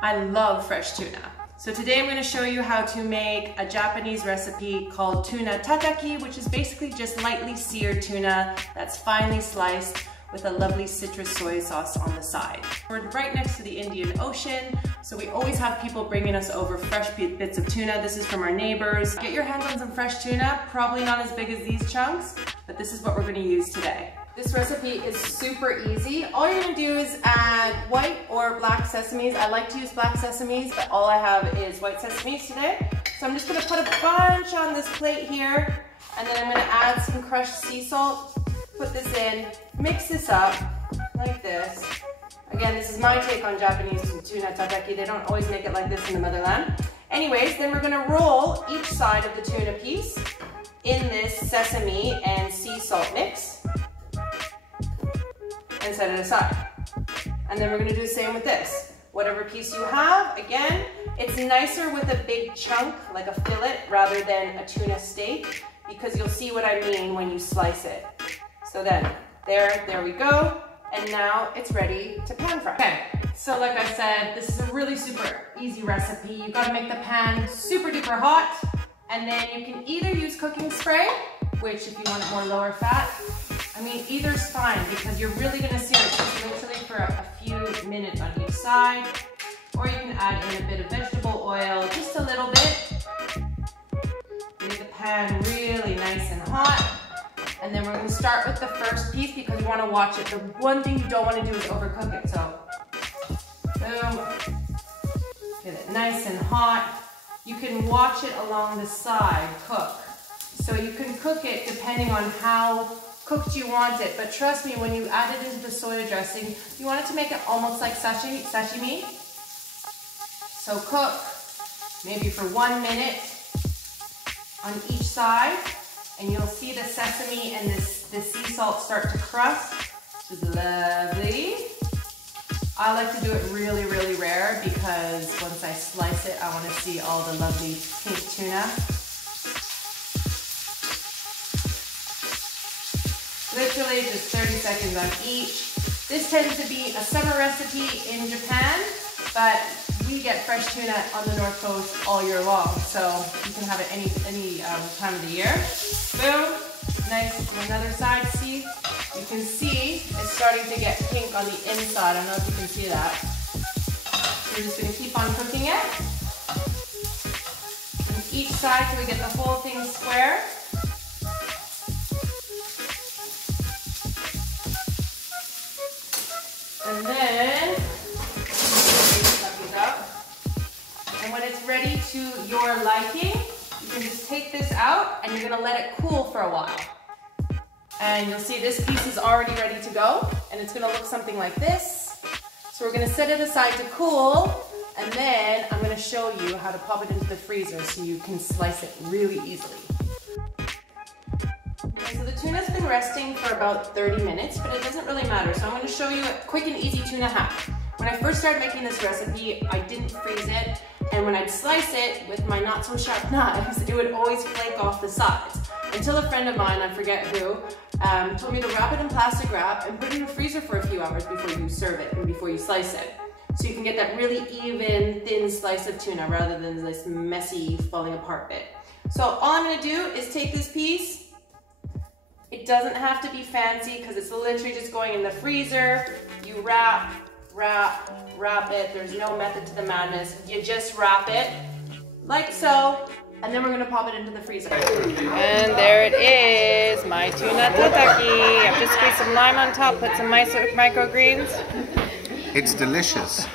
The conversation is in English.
I love fresh tuna. So today I'm going to show you how to make a Japanese recipe called Tuna Tataki, which is basically just lightly seared tuna that's finely sliced with a lovely citrus soy sauce on the side. We're right next to the Indian Ocean, so we always have people bringing us over fresh bits of tuna. This is from our neighbors. Get your hands on some fresh tuna, probably not as big as these chunks, but this is what we're going to use today. This recipe is super easy. All you're gonna do is add white or black sesames. I like to use black sesames, but all I have is white sesames today. So I'm just gonna put a bunch on this plate here, and then I'm gonna add some crushed sea salt, put this in, mix this up like this. Again, this is my take on Japanese tuna tataki. They don't always make it like this in the motherland. Anyways, then we're gonna roll each side of the tuna piece in this sesame and sea salt mix and set it aside. And then we're gonna do the same with this. Whatever piece you have, again, it's nicer with a big chunk, like a fillet, rather than a tuna steak, because you'll see what I mean when you slice it. So then, there we go. And now it's ready to pan fry. Okay, so like I said, this is a really super easy recipe. You gotta make the pan super duper hot, and then you can either use cooking spray, which if you want it more lower fat, I mean, either's fine because you're really gonna sear it just literally for a few minutes on each side. Or you can add in a bit of vegetable oil, just a little bit. Make the pan really nice and hot. And then we're gonna start with the first piece because you wanna watch it. The one thing you don't wanna do is overcook it. So, boom, get it nice and hot. You can watch it along the side cook. So you can cook it depending on how cooked you want it, but trust me, when you add it into the soya dressing, you want it to make it almost like sashimi. So cook maybe for 1 minute on each side, and you'll see the sesame and the sea salt start to crust, which is lovely. I like to do it really, really rare because once I slice it, I want to see all the lovely pink tuna. Literally just 30 seconds on each. This tends to be a summer recipe in Japan, but we get fresh tuna on the North Coast all year long, so you can have it any time of the year. Boom, nice. Another side, see? You can see it's starting to get pink on the inside. I don't know if you can see that. We're just gonna keep on cooking it. On each side till we get the whole thing square. And then, and when it's ready to your liking, you can just take this out and you're gonna let it cool for a while. And you'll see this piece is already ready to go, and it's gonna look something like this. So we're gonna set it aside to cool, and then I'm gonna show you how to pop it into the freezer so you can slice it really easily. Okay, so the tuna's been resting for about 30 minutes, but it doesn't really matter. So I'm going to show you a quick and easy tuna hack. When I first started making this recipe, I didn't freeze it, and when I'd slice it with my not so sharp knives, it would always flake off the sides. Until a friend of mine, I forget who, told me to wrap it in plastic wrap and put it in the freezer for a few hours before you serve it and before you slice it. So you can get that really even, thin slice of tuna rather than this messy, falling apart bit. So all I'm going to do is take this piece. It doesn't have to be fancy because it's literally just going in the freezer. You wrap it. There's no method to the madness. You just wrap it like so, and then we're gonna pop it into the freezer. And there it is, my tuna tataki. I've just squeezed some lime on top, put some microgreens. It's delicious.